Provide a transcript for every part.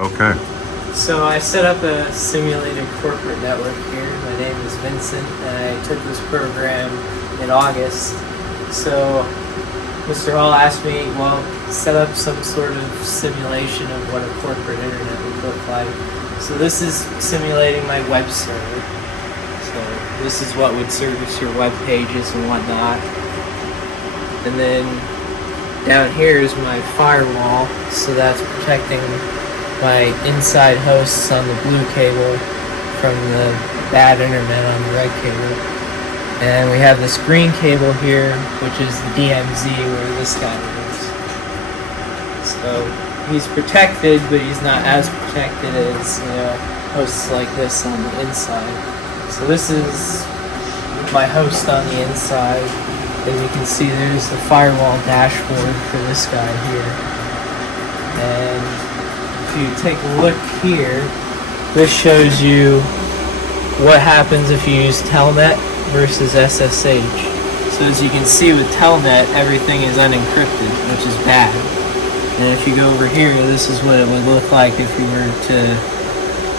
Okay. So I set up a simulated corporate network here. My name is Vincent, and I took this program in August. So Mr. Hall asked me, well, set up some sort of simulation of what a corporate internet would look like. So this is simulating my web server. So this is what would service your web pages and whatnot. And then down here is my firewall, so that's protecting my inside hosts on the blue cable from the bad internet on the red cable. And we have this green cable here, which is the DMZ, where this guy is. So he's protected, but he's not as protected as, hosts like this on the inside. So this is my host on the inside. As you can see, there's the firewall dashboard for this guy here. And if you take a look here, this shows you what happens if you use Telnet versus SSH. So as you can see with Telnet, everything is unencrypted, which is bad. And if you go over here, this is what it would look like if you were to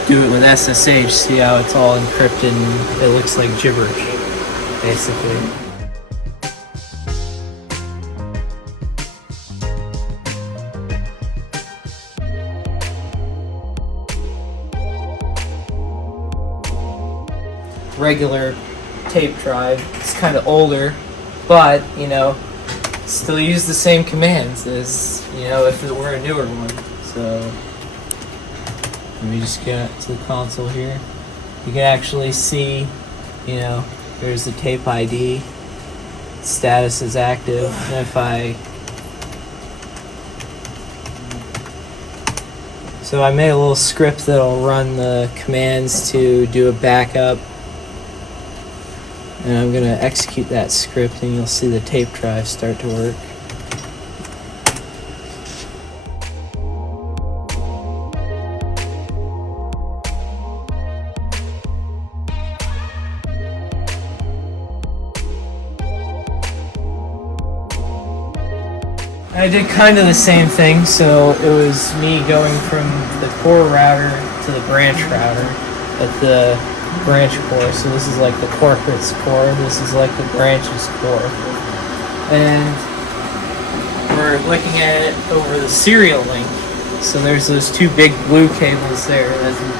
do it with SSH. See how it's all encrypted and it looks like gibberish, basically. Regular tape drive. It's kind of older, but still use the same commands as if it were a newer one. So let me just get to the console here. You can actually see, there's the tape ID. Status is active. And so I made a little script that'll run the commands to do a backup. And I'm going to execute that script and you'll see the tape drive start to work. I did kind of the same thing, so it was me going from the core router to the branch router at the branch core. So this is like the corporate's core, this is like the branch's core. And we're looking at it over the serial link. So there's those two big blue cables there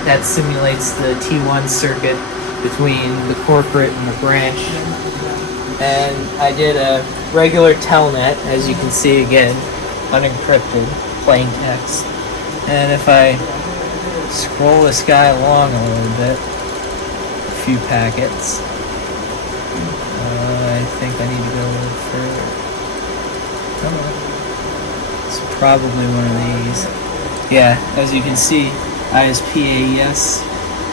that simulates the T1 circuit between the corporate and the branch. And I did a regular telnet, as you can see again, unencrypted, plain text. And if I scroll this guy along a little bit, a few packets, I think I need to go a little further. It's probably one of these. Yeah, as you can see, ISP-AES.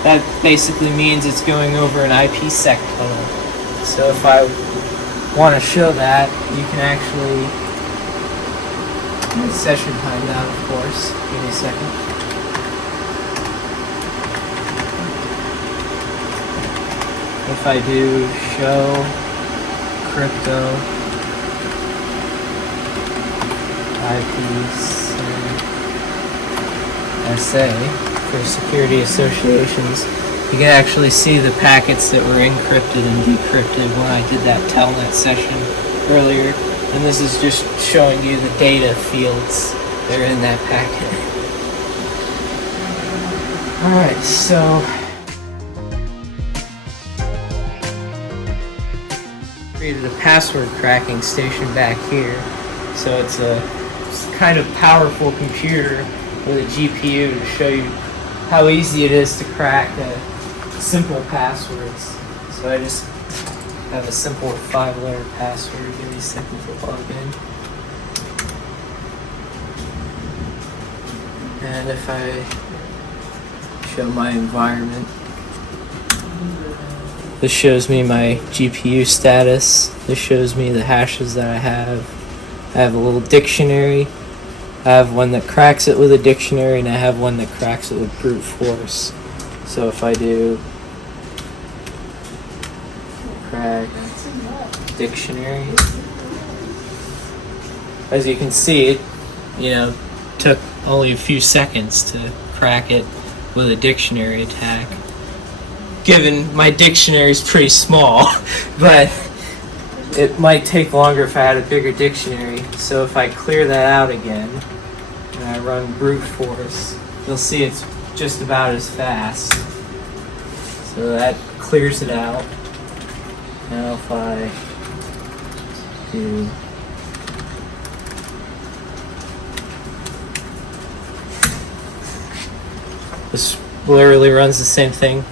That basically means it's going over an IPsec tunnel. So if I want to show that, you can actually, session timed out, of course. Give me a second. If I do show crypto IPsec for security associations, you can actually see the packets that were encrypted and decrypted when I did that telnet session earlier. And this is just showing you the data fields that are in that packet. Alright, so created a password cracking station back here. So it's a kind of powerful computer with a GPU to show you how easy it is to crack simple passwords. So I just have a simple 5-letter password. Give me a second to log in. And if I show my environment, this shows me my GPU status. This shows me the hashes that I have. I have a little dictionary. I have one that cracks it with a dictionary, and I have one that cracks it with brute force. So if I do crack dictionary, as you can see, it took only a few seconds to crack it with a dictionary attack. Given my dictionary is pretty small, but it might take longer if I had a bigger dictionary. So if I clear that out again and I run brute force, you'll see it's just about as fast. So that clears it out. Now if I do this, literally runs the same thing.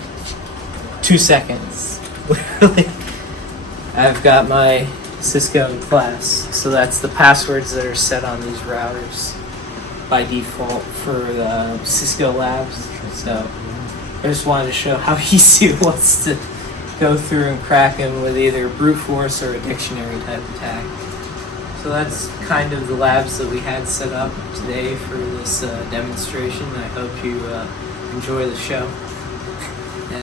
2 seconds. Literally. I've got my Cisco in class, so that's the passwords that are set on these routers by default for the Cisco labs. So I just wanted to show how easy it was to go through and crack them with either brute force or a dictionary type attack. So that's kind of the labs that we had set up today for this demonstration. I hope you enjoy the show.